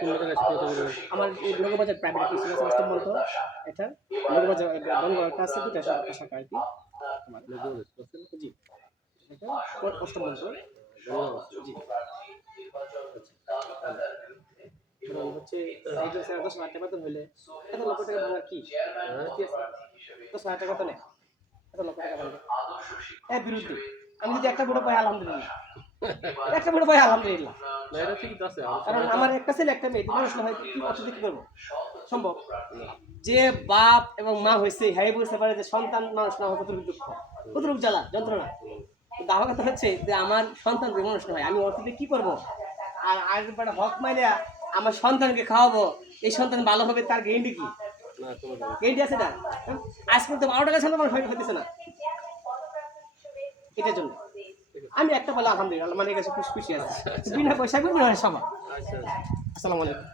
কোন টাকা শিক্ষা করতে আমার এই লোকবাজার প্রাইভেট স্কুল আছে অষ্টম বলতো এটা লোকবাজার বঙ্গের কাছে দুটো শাখা আর কি আমার জি এটা অষ্টম বলতো জি হচ্ছে একজন স্যার 10,000 টাকা বেতন হইলে এত লক্ষ টাকা ভাঙার কি কি আছে 10,000 টাকা তো নেই এত লক্ষ টাকা ভাঙবে এর বিরুদ্ধে আমি যদি একটা বড় পাই আলহামদুলিল্লাহ একটা বড় পাই আলহামদুলিল্লাহ না এটা ঠিক আছে কারণ আমার একটা ছেলে একটা মেয়ে মানুষ না হয় কি অসুবিধা কি করবো সম্ভব যে বাপ এবং মা হয়েছে হ্যাঁ বুঝতে পারে যে সন্তান মানুষ না হয় কতটুকু দুঃখ কতটুকু জ্বালা যন্ত্রণা দাওয়া কথা হচ্ছে যে আমার সন্তান যদি মানুষ না হয় আমি অর্থ দিয়ে কি করবো আর একটা হক মাইরা আমার সন্তানকে খাওয়াবো এই সন্তান ভালো হবে তার গ্যারেন্টি কি না কোনো গ্যারেন্টি আছে না আজকে তো 12 টাকা সন্তান মানুষ হইতেছে না এটার জন্য আমি একটা বলে আলহামদুলিল্লাহ মানে কাছে খুশি আছে বিনা পয়সা বিনা সবার আচ্ছা আসসালামু আলাইকুম